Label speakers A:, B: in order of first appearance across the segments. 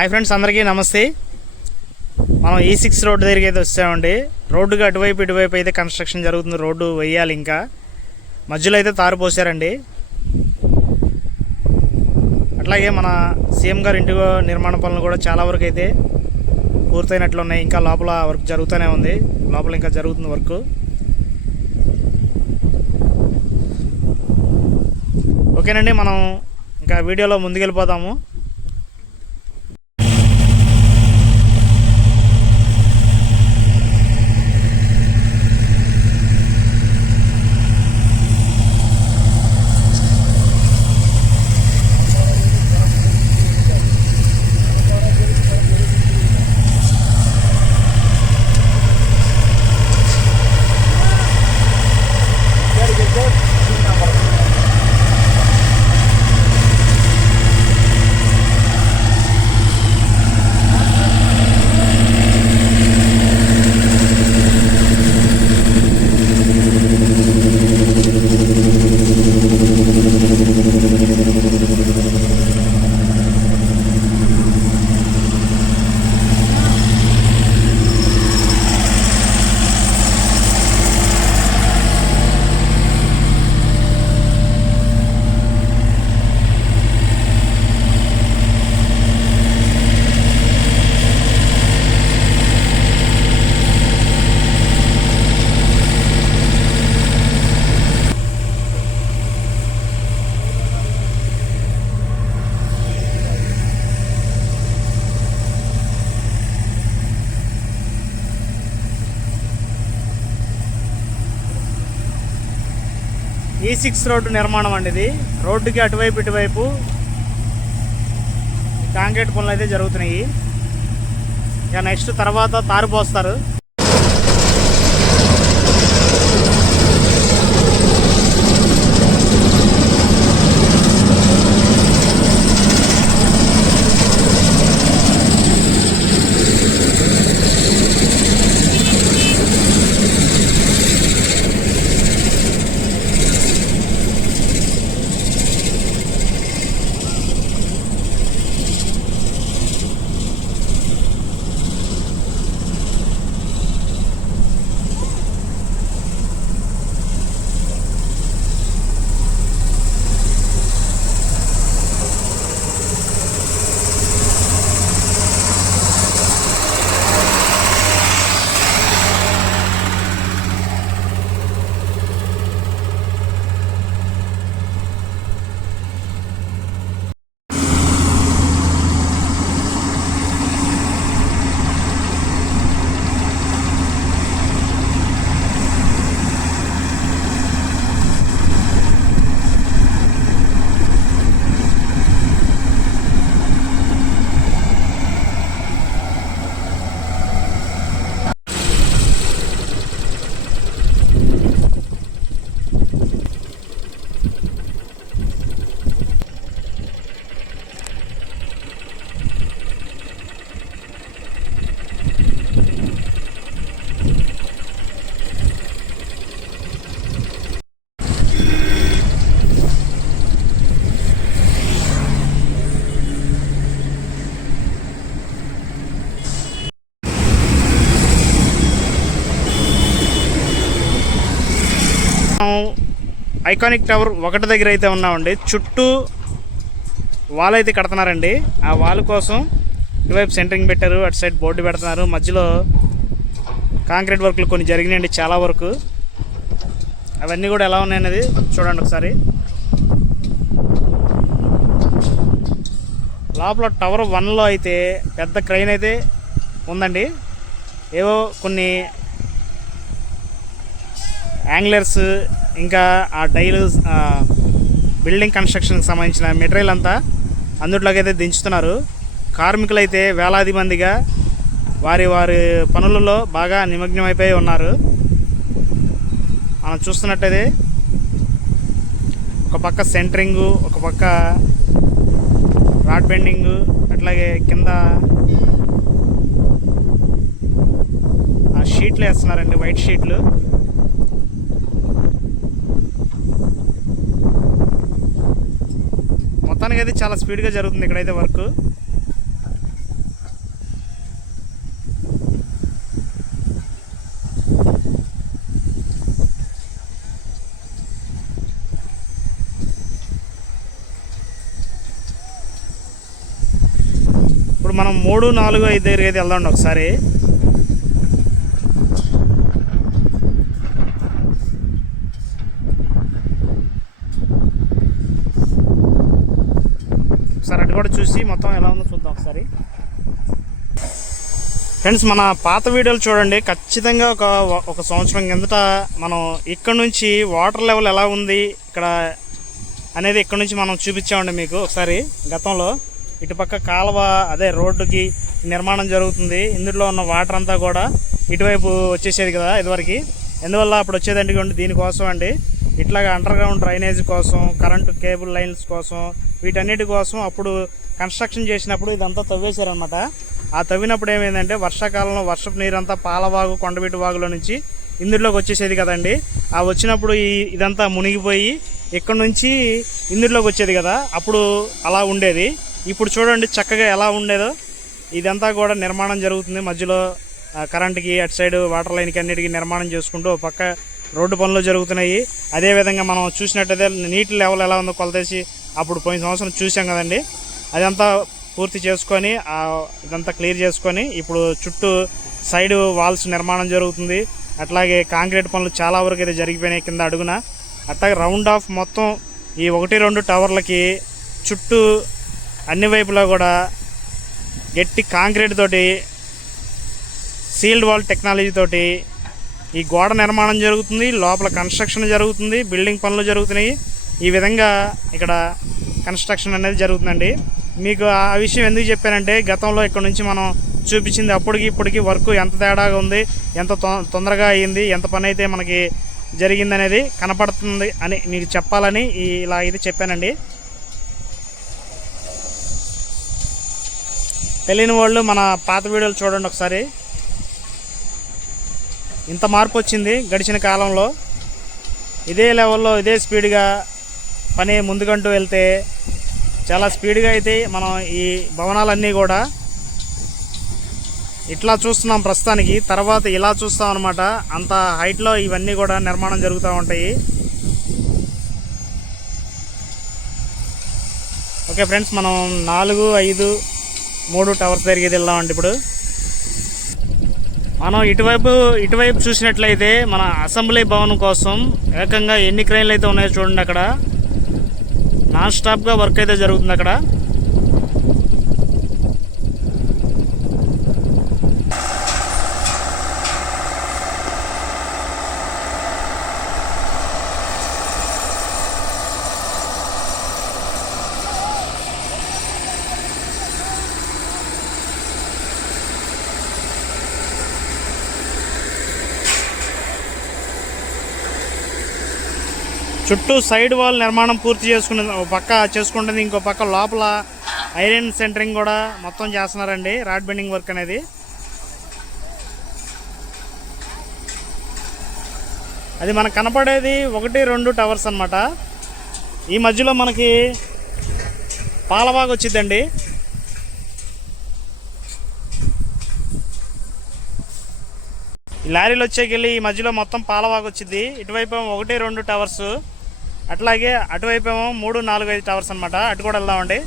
A: Hi friends అందరికీ నమస్తే. మనం e ఈ సిక్స్ రోడ్డు దగ్గరికి అయితే వచ్చామండి. రోడ్డుకి అటువైపు ఇటువైపు అయితే కన్స్ట్రక్షన్ జరుగుతుంది. రోడ్డు వేయాలి ఇంకా. మధ్యలో అయితే తారు పోసారండి. అట్లాగే మన సీఎం గారి ఇంటి నిర్మాణ పనులు కూడా చాలా వరకు అయితే పూర్తయినట్లు ఉన్నాయి. ఇంకా లోపల వర్క్ జరుగుతూనే ఉంది. లోపల ఇంకా జరుగుతుంది వర్క్. ఓకేనండి మనం ఇంకా వీడియోలో ముందుకెళ్ళిపోతాము E ఈ సిక్స్ రోడ్డు నిర్మాణం అండి ఇది. రోడ్డుకి అటువైపు ఇటువైపు కాంక్రీట్ పనులు అయితే జరుగుతున్నాయి. ఇక నెక్స్ట్ తర్వాత తారు పోస్తారు. ఐకానిక్ టవర్ ఒకటి దగ్గర అయితే ఉన్నామండి. చుట్టూ వాల్ అయితే కడుతున్నారండి. ఆ వాల్ కోసం ఇటువైపు సెంటరింగ్ పెట్టారు అటు సైడ్ బోర్డు పెడుతున్నారు. మధ్యలో కాంక్రీట్ వర్క్లు కొన్ని జరిగినాయండి చాలా వరకు. అవన్నీ కూడా ఎలా ఉన్నాయనేది చూడండి ఒకసారి. లోపల టవర్ వన్లో అయితే పెద్ద క్రైన్ అయితే ఉందండి. ఏవో కొన్ని యాంగ్లర్స్ ఇంకా ఆ డైలు బిల్డింగ్ కన్స్ట్రక్షన్కి సంబంధించిన మెటీరియల్ అంతా అందుట్లోకి అయితే దించుతున్నారు. కార్మికులైతే వేలాది మందిగా వారి వారి పనులలో బాగా నిమగ్నమైపోయి ఉన్నారు. మనం చూస్తున్నట్టయితే ఒక పక్క సెంటరింగు ఒక పక్క రాడ్ బెండింగ్ అట్లాగే కింద ఆ షీట్లు వేస్తున్నారండి వైట్ షీట్లు. అయితే చాలా స్పీడ్గా జరుగుతుంది ఇక్కడైతే వర్క్. ఇప్పుడు మనం మూడు నాలుగు ఐదు దగ్గరికి అయితే వెళ్దాం ఒకసారి. అటు కూడా చూసి మొత్తం ఎలా ఉందో చూద్దాం ఒకసారి. ఫ్రెండ్స్ మన పాత వీడియోలు చూడండి. ఖచ్చితంగా ఒక ఒక సంవత్సరం కిందట మనం ఇక్కడ నుంచి వాటర్ లెవెల్ ఎలా ఉంది ఇక్కడ అనేది ఇక్కడ నుంచి మనం చూపించామండి మీకు ఒకసారి. గతంలో ఇటుపక్క కాలువ అదే రోడ్డుకి నిర్మాణం జరుగుతుంది. ఇందులో ఉన్న వాటర్ అంతా కూడా ఇటువైపు వచ్చేసేది కదా ఇదివరకు. ఎందువల్ల అప్పుడు వచ్చేదండి దీనికోసం అండి. ఇట్లాగా అండర్ గ్రౌండ్ డ్రైనేజ్ కోసం కరెంటు కేబుల్ లైన్స్ కోసం వీటన్నిటి కోసం అప్పుడు కన్స్ట్రక్షన్ చేసినప్పుడు ఇదంతా తవ్వేశారనమాట ఆ తవ్వినప్పుడు ఏమైందంటే వర్షాకాలంలో వర్షపు నీరంతా పాలవాగు కొండబీటి వాగులో నుంచి ఇందులోకి వచ్చేసేది కదండి. ఆ వచ్చినప్పుడు ఈ ఇదంతా మునిగిపోయి ఇక్కడ నుంచి ఇందులోకి వచ్చేది కదా అప్పుడు అలా ఉండేది. ఇప్పుడు చూడండి చక్కగా ఎలా ఉండేదో. ఇదంతా కూడా నిర్మాణం జరుగుతుంది. మధ్యలో కరెంట్కి అటు సైడ్ వాటర్ లైన్కి అన్నిటికీ నిర్మాణం చేసుకుంటూ పక్క రోడ్డు పనులు జరుగుతున్నాయి. అదేవిధంగా మనం చూసినట్టయితే నీటి లెవెల్ ఎలా ఉందో కొలతేసి అప్పుడు పోయిన సంవత్సరం చూసాం కదండి. అదంతా పూర్తి చేసుకొని ఇదంతా క్లియర్ చేసుకొని ఇప్పుడు చుట్టూ సైడ్ వాల్స్ నిర్మాణం జరుగుతుంది. అట్లాగే కాంక్రీట్ పనులు చాలా వరకు అయితే జరిగిపోయినాయి కింద అడుగున. అట్లాగే రౌండ్ ఆఫ్ మొత్తం ఈ ఒకటి రెండు టవర్లకి చుట్టూ అన్ని వైపులా కూడా గట్టి కాంక్రీట్ తోటి సీల్డ్ వాల్ టెక్నాలజీ తోటి ఈ గోడ నిర్మాణం జరుగుతుంది లోపల కన్స్ట్రక్షన్ జరుగుతుంది బిల్డింగ్ పనులు జరుగుతున్నాయి. ఈ విధంగా ఇక్కడ కన్స్ట్రక్షన్ అనేది జరుగుతుందండి. మీకు ఆ విషయం ఎందుకు చెప్పానంటే గతంలో ఇక్కడ నుంచి మనం చూపించింది అప్పటికి ఇప్పటికి వర్క్ ఎంత తేడాగా ఉంది ఎంత తొందరగా అయ్యింది ఎంత పని అయితే మనకి జరిగిందనేది కనపడుతుంది అని మీకు చెప్పాలని ఇలా ఇది చెప్పానండి. తెలియని వాళ్ళు మన పాత వీడియోలు చూడండి ఒకసారి. ఇంత మార్పు వచ్చింది గడిచిన కాలంలో. ఇదే లెవెల్లో ఇదే స్పీడ్గా పని ముందుకంటూ వెళ్తే చాలా స్పీడ్గా అయితే మనం ఈ భవనాలన్నీ కూడా ఇట్లా చూస్తున్నాం ప్రస్తుతానికి. తర్వాత ఇలా చూస్తాం అనమాట అంత హైట్లో ఇవన్నీ కూడా నిర్మాణం జరుగుతూ ఉంటాయి. ఓకే ఫ్రెండ్స్ మనం నాలుగు ఐదు మూడు టవర్స్ దగ్గరికి వెళ్దామండి ఇప్పుడు. మనం ఇటువైపు ఇటువైపు చూసినట్లయితే మన అసెంబ్లీ భవనం కోసం ఏకంగా ఎన్ని క్రైన్లు అయితే ఉన్నాయో చూడండి అక్కడ. నాన్ స్టాప్గా వర్క్ అయితే జరుగుతుంది అక్కడ. చుట్టూ సైడ్ వాల్ నిర్మాణం పూర్తి చేసుకున్న ఒక పక్క చేసుకుంటుంది ఇంకో పక్క లోపల ఐరన్ సెంటరింగ్ కూడా మొత్తం చేస్తున్నారండి రాడ్ బెండింగ్ వర్క్ అనేది. అది మనకు కనపడేది ఒకటి రెండు టవర్స్ అనమాట ఈ మధ్యలో మనకి పాలబాగ్ వచ్చిందండి. లారీలు వచ్చేకెళ్ళి ఈ మధ్యలో మొత్తం పాలవాగు వచ్చింది. ఇటువైపు ఒకటి రెండు టవర్స్. అట్లాగే అటువైపు ఏమో మూడు నాలుగు ఐదు టవర్స్ అనమాట అటు కూడా వెళ్దామండి.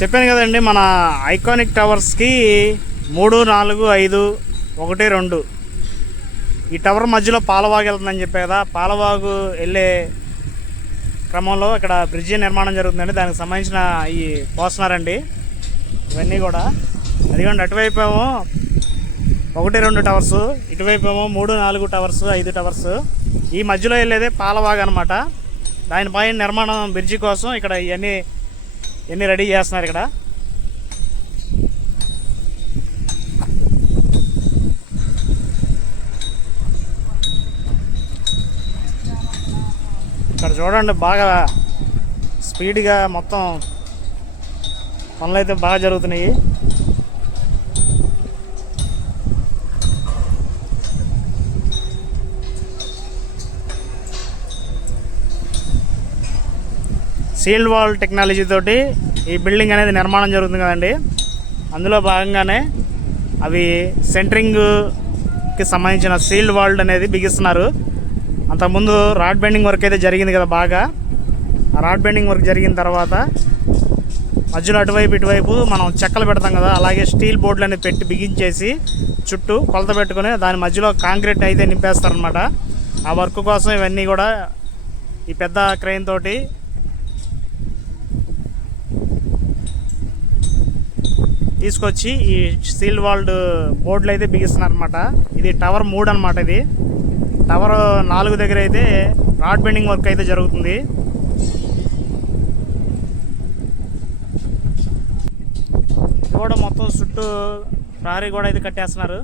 A: చెప్పాను కదండి మన ఐకానిక్ టవర్స్కి మూడు నాలుగు ఐదు ఒకటి రెండు. ఈ టవర్ మధ్యలో పాలవాగు వెళ్తుందని చెప్పే కదా పాలవాగు వెళ్ళే క్రమంలో ఇక్కడ బ్రిడ్జి నిర్మాణం జరుగుతుందండి. దానికి సంబంధించిన ఈ పోస్తున్నారండి ఇవన్నీ కూడా అదిగోండి అటువైపు ఏమో ఒకటి రెండు టవర్స్ ఇటువైపు ఏమో మూడు నాలుగు టవర్స్ ఐదు టవర్స్. ఈ మధ్యలో వెళ్ళేదే పాలవాగ్ అనమాట దానిపైన నిర్మాణం బ్రిడ్జి కోసం ఇక్కడ ఇవన్నీ ఇవన్నీ రెడీ చేస్తున్నారు ఇక్కడ. ఇక్కడ చూడండి బాగా స్పీడ్గా మొత్తం పనులు అయితే బాగా జరుగుతున్నాయి. సీల్డ్ వాల్ టెక్నాలజీ తోటి ఈ బిల్డింగ్ అనేది నిర్మాణం జరుగుతుంది కదండి. అందులో భాగంగానే అవి సెంటరింగ్కి సంబంధించిన సీల్డ్ వాల్డ్ అనేది బిగిస్తున్నారు. అంతకుముందు రాడ్ బెండింగ్ వర్క్ అయితే జరిగింది కదా బాగా. ఆ రాడ్ బెండింగ్ వర్క్ జరిగిన తర్వాత మధ్యలో అటువైపు ఇటువైపు మనం చెక్కలు పెడతాం కదా అలాగే స్టీల్ బోర్డులు అనేది పెట్టి బిగించేసి చుట్టూ కొలత పెట్టుకుని దాని మధ్యలో కాంక్రీట్ అయితే నింపేస్తారనమాట ఆ వర్క్ కోసం ఇవన్నీ కూడా ఈ పెద్ద క్రెయిన్ తోటి తీసుకొచ్చి ఈ స్టీల్ వాల్డ్ బోర్డులు అయితే బిగిస్తున్నారు అనమాట ఇది టవర్ మూడు అనమాట ఇది. టవర్ నాలుగు దగ్గర అయితే రాడ్ బెండింగ్ వర్క్ అయితే జరుగుతుంది. గోడ మొత్తం చుట్టూ ప్రహరీ కూడా అయితే కట్టేస్తున్నారు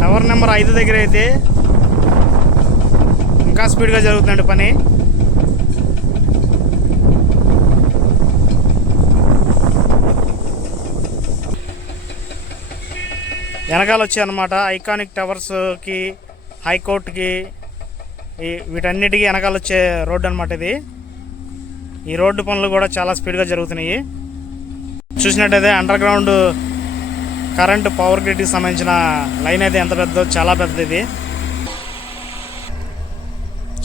A: టవర్ నెంబర్ ఐదు దగ్గర అయితే ఇంకా స్పీడ్గా జరుగుతుందండి పని. వెనకాల వచ్చాయన్నమాట ఐకానిక్ టవర్స్కి హైకోర్టుకి ఈ వీటన్నిటికీ వెనకాల వచ్చే రోడ్డు అనమాట ఇది. ఈ రోడ్డు పనులు కూడా చాలా స్పీడ్గా జరుగుతున్నాయి. చూసినట్టయితే అండర్ గ్రౌండ్ కరెంట్ పవర్ గ్రిడ్కి సంబంధించిన లైన్ అయితే ఎంత పెద్దదో చాలా పెద్దది ఇది.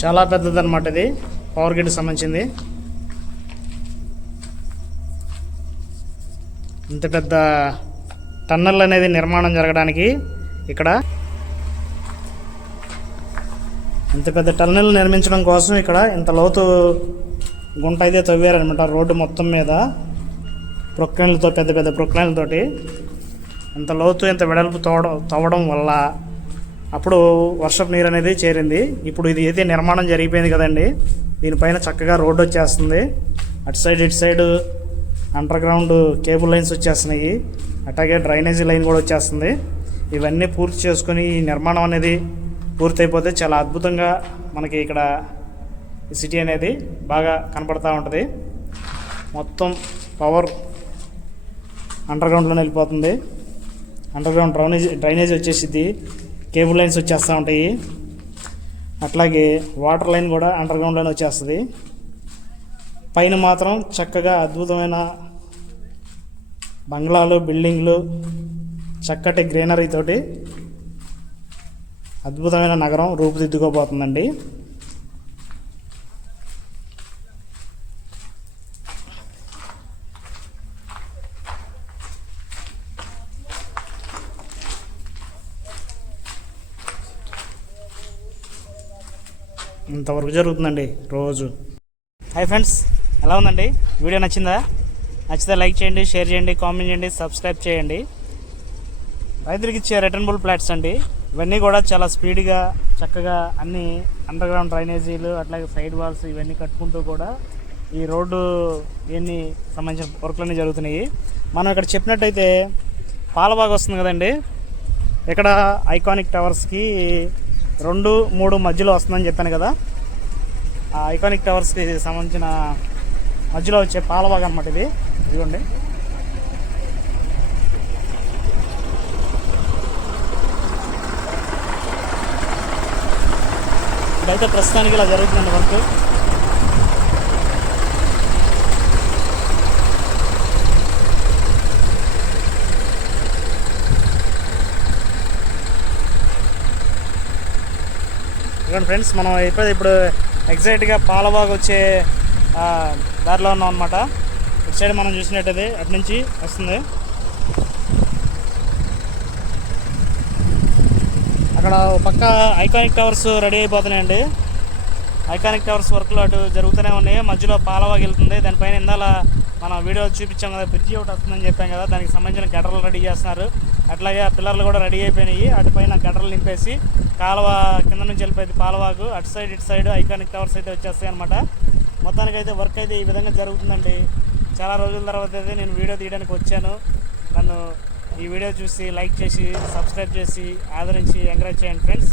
A: చాలా పెద్దది అనమాట ఇది పవర్ గ్రిడ్కి సంబంధించింది. ఇంత పెద్ద టన్నల్ అనేది నిర్మాణం జరగడానికి ఇక్కడ. ఇంత పెద్ద టన్నెల్ నిర్మించడం కోసం ఇక్కడ ఇంత లోతు గుంట అయితే తవ్వారనమాట రోడ్డు మొత్తం మీద. ప్రొక్లైన్లతో పెద్ద పెద్ద ప్రొక్లైన్లతోటి. ఇంత లోతు ఇంత వెడల్పు తవ్వడం తవ్వడం వల్ల అప్పుడు వర్షపు నీరు అనేది చేరింది. ఇప్పుడు ఇది అయితే నిర్మాణం జరిగిపోయింది కదండి దీనిపైన చక్కగా రోడ్డు వచ్చేస్తుంది. అటు సైడ్ ఇటు side underground cable lines వచ్చేస్తున్నాయి. అట్లాగే డ్రైనేజీ లైన్ కూడా వచ్చేస్తుంది. ఇవన్నీ పూర్తి చేసుకొని ఈ నిర్మాణం అనేది పూర్తయిపోతే చాలా అద్భుతంగా మనకి ఇక్కడ సిటీ అనేది బాగా కనపడతా ఉంటుంది. మొత్తం పవర్ అండర్ గ్రౌండ్లోనే వెళ్ళిపోతుంది. అండర్గ్రౌండ్ డ్రైనేజ్ డ్రైనేజ్ వచ్చేసిద్ది. కేబుల్ లైన్స్ వచ్చేస్తూ ఉంటాయి. అట్లాగే వాటర్ లైన్ కూడా అండర్గ్రౌండ్లోనే వచ్చేస్తుంది. పైన మాత్రం చక్కగా అద్భుతమైన బంగ్లాలు బిల్డింగ్లు చక్కటి గ్రీనరీతోటి అద్భుతమైన నగరం రూపుదిద్దుకోబోతుందండి. ఇంతవరకు జరుగుతుందండి రోజు. హాయ్ ఫ్రెండ్స్ ఎలా ఉందండి? వీడియో నచ్చిందా? నచ్చితే లైక్ చేయండి షేర్ చేయండి కామెంట్ చేయండి సబ్స్క్రైబ్ చేయండి. రైతులకు ఇచ్చే రిటర్నబుల్ ప్లాట్స్ అండి. ఇవన్నీ కూడా చాలా స్పీడ్గా చక్కగా అన్ని అండర్ గ్రౌండ్ డ్రైనేజీలు అట్లాగే సైడ్ వాల్స్ ఇవన్నీ కట్టుకుంటూ కూడా ఈ రోడ్డు ఇవన్నీ సంబంధించిన వర్క్లన్నీ జరుగుతున్నాయి. మనం ఇక్కడ చెప్పినట్టయితే పాలబాగ్ వస్తుంది కదండి. ఇక్కడ ఐకానిక్ టవర్స్కి రెండు మూడు మధ్యలో వస్తుందని చెప్పాను కదా. ఆ ఐకానిక్ టవర్స్కి సంబంధించిన మధ్యలో వచ్చే పాలబాగ్ అనమాట ఇది. ఇదిగోండి. ఇప్పుడైతే ప్రస్తుతానికి ఇలా జరుగుతుందండి వర్క్. ఇదిగోండి ఫ్రెండ్స్ మనం అయిపోయి ఇప్పుడు ఎగ్జాక్ట్గా పాలబాగ్ వచ్చే దారిలో ఉన్నాం అనమాట ఇటు సైడ్ మనం చూసినట్టయితే అటు నుంచి వస్తుంది. అక్కడ పక్క ఐకానిక్ టవర్స్ రెడీ అయిపోతున్నాయండి. ఐకానిక్ టవర్స్ వర్క్లు అటు జరుగుతూనే ఉన్నాయి. మధ్యలో పాలవాగ్ వెళ్తుంది. దానిపైన ఇందాల మనం వీడియో చూపించాం కదా బ్రిడ్జి ఒకటి వస్తుందని చెప్పాం కదా దానికి సంబంధించిన గడ్డలు రెడీ చేస్తున్నారు. అట్లాగే ఆ పిల్లర్లు కూడా రెడీ అయిపోయినాయి. అటుపైన గడ్డలు నింపేసి కాలువ కింద నుంచి వెళ్ళిపోయింది పాలవాకు అటు సైడ్ ఇటు సైడ్ ఐకానిక్ టవర్స్ అయితే వచ్చేస్తాయి అనమాట మొత్తానికి అయితే వర్క్ అయితే ఈ విధంగా జరుగుతుందండి. చాలా రోజుల తర్వాత అయితే నేను వీడియో తీయడానికి వచ్చాను. నన్ను ఈ వీడియో చూసి లైక్ చేసి సబ్స్క్రైబ్ చేసి ఆదరించి ఎంకరేజ్ చేయండి ఫ్రెండ్స్